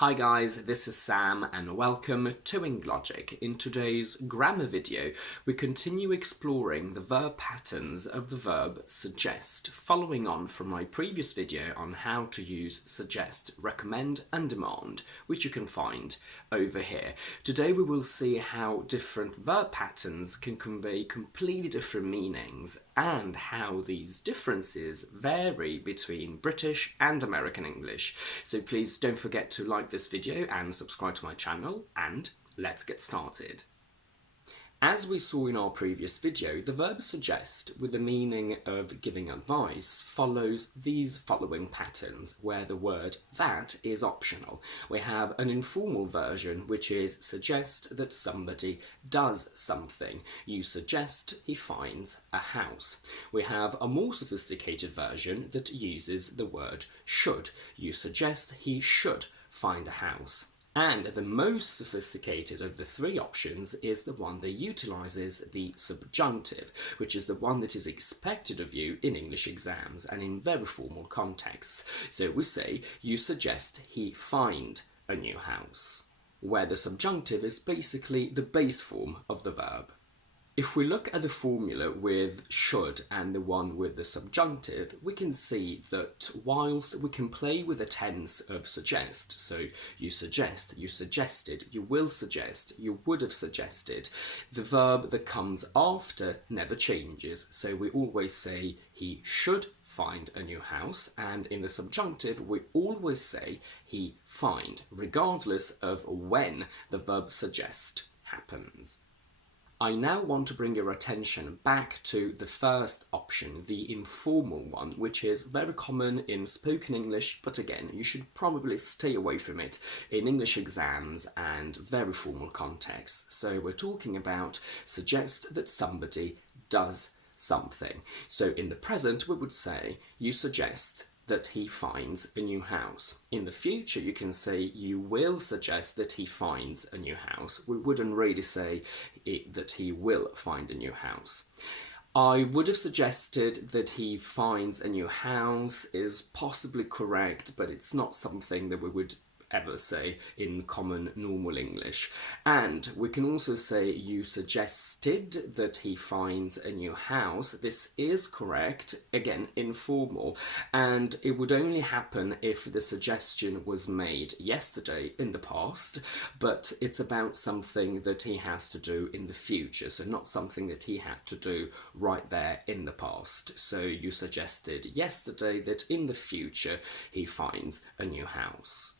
Hi guys, this is Sam and welcome to Logic. In today's grammar video, we continue exploring the verb patterns of the verb suggest, following on from my previous video on how to use suggest, recommend and demand, which you can find over here. Today we will see how different verb patterns can convey completely different meanings and how these differences vary between British and American English. So please don't forget to like this video and subscribe to my channel, and let's get started. As we saw in our previous video, the verb suggest with the meaning of giving advice follows these following patterns where the word that is optional. We have an informal version which is suggest that somebody does something. You suggest he finds a house. We have a more sophisticated version that uses the word should. You suggest he should find a house. And the most sophisticated of the three options is the one that utilises the subjunctive, which is the one that is expected of you in English exams and in very formal contexts. So we say, you suggest he find a new house, where the subjunctive is basically the base form of the verb. If we look at the formula with should and the one with the subjunctive, we can see that whilst we can play with the tense of suggest, so you suggest, you suggested, you will suggest, you would have suggested, the verb that comes after never changes. So we always say he should find a new house, and in the subjunctive we always say he find, regardless of when the verb suggest happens. I now want to bring your attention back to the first option, the informal one, which is very common in spoken English, but again, you should probably stay away from it in English exams and very formal contexts. So we're talking about suggest that somebody does something. So in the present, we would say, you suggest that he finds a new house. In the future, you can say you will suggest that he finds a new house. We wouldn't really say that he will find a new house. I would have suggested that he finds a new house is possibly correct, but it's not something that we would ever say in common normal English. And we can also say you suggested that he finds a new house. This is correct, again informal, and it would only happen if the suggestion was made yesterday in the past, but it's about something that he has to do in the future, so not something that he had to do right there in the past. So you suggested yesterday that in the future he finds a new house.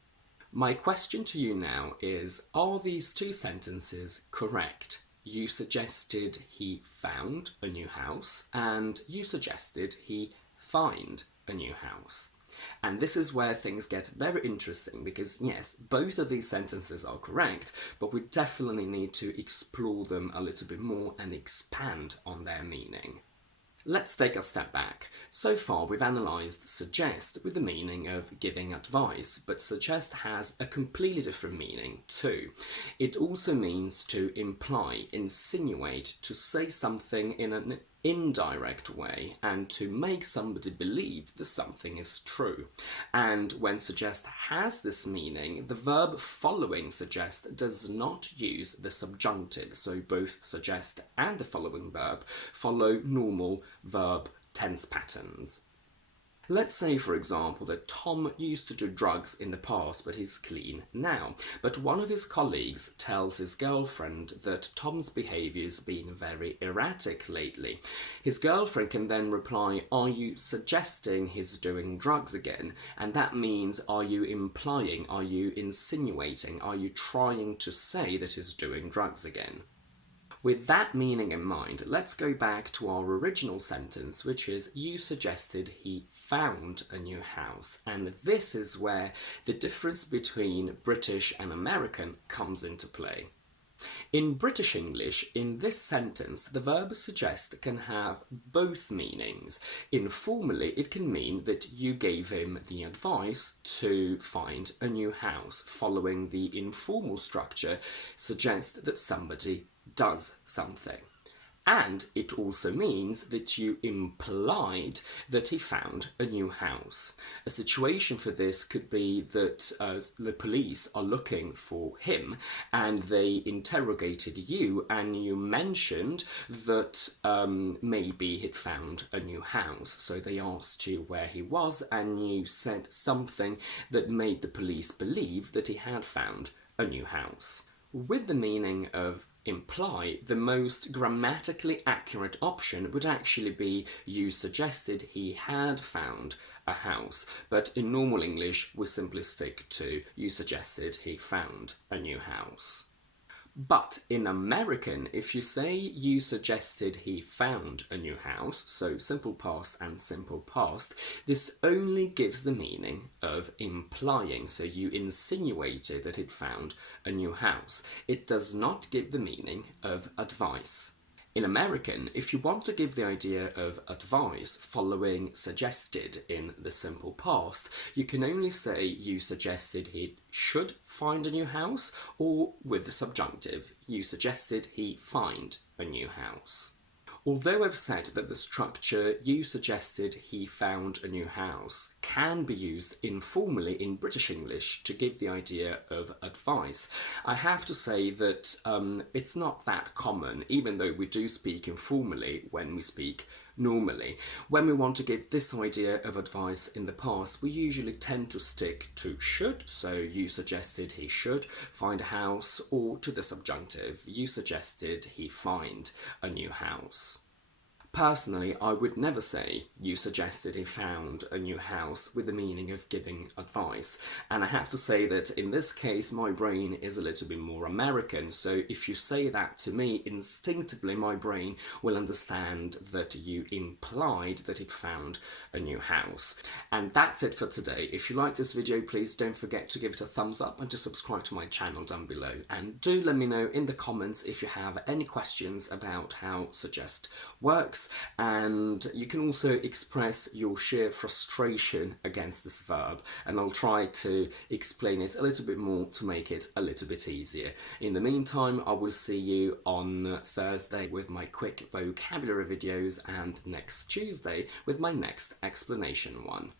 My question to you now is, are these two sentences correct? You suggested he found a new house, and you suggested he find a new house. And this is where things get very interesting because, yes, both of these sentences are correct, but we definitely need to explore them a little bit more and expand on their meaning. Let's take a step back. So far we've analysed suggest with the meaning of giving advice, but suggest has a completely different meaning too. It also means to imply, insinuate, to say something in an indirect way and to make somebody believe that something is true. And when suggest has this meaning, the verb following suggest does not use the subjunctive, so both suggest and the following verb follow normal verb tense patterns. Let's say, for example, that Tom used to do drugs in the past, but he's clean now. But one of his colleagues tells his girlfriend that Tom's behaviour has been very erratic lately. His girlfriend can then reply, are you suggesting he's doing drugs again? And that means, are you implying, are you insinuating, are you trying to say that he's doing drugs again? With that meaning in mind, let's go back to our original sentence, which is you suggested he found a new house. And this is where the difference between British and American comes into play. In British English, in this sentence, the verb suggest can have both meanings. Informally, it can mean that you gave him the advice to find a new house. Following the informal structure, suggest that somebody does something. And it also means that you implied that he found a new house. A situation for this could be that the police are looking for him and they interrogated you and you mentioned that maybe he'd found a new house. So they asked you where he was and you said something that made the police believe that he had found a new house. With the meaning of imply, the most grammatically accurate option would actually be you suggested he had found a house, but in normal English we simply stick to you suggested he found a new house. But in American, if you say you suggested he found a new house, so simple past and simple past, this only gives the meaning of implying. So you insinuated that he'd found a new house. It does not give the meaning of advice. In American, if you want to give the idea of advice following suggested in the simple past, you can only say you suggested he should find a new house, or with the subjunctive, you suggested he find a new house. Although I've said that the structure you suggested he found a new house can be used informally in British English to give the idea of advice, I have to say that it's not that common, even though we do speak informally when we speak normally. When we want to give this idea of advice in the past, we usually tend to stick to should, so you suggested he should find a house, or to the subjunctive, you suggested he find a new house. Personally, I would never say you suggested he found a new house with the meaning of giving advice. And I have to say that in this case, my brain is a little bit more American. So if you say that to me, instinctively my brain will understand that you implied that he'd found a new house. And that's it for today. If you like this video, please don't forget to give it a thumbs up and to subscribe to my channel down below. And do let me know in the comments if you have any questions about how suggest works. And you can also express your sheer frustration against this verb, and I'll try to explain it a little bit more to make it a little bit easier. In the meantime, I will see you on Thursday with my quick vocabulary videos and next Tuesday with my next explanation one.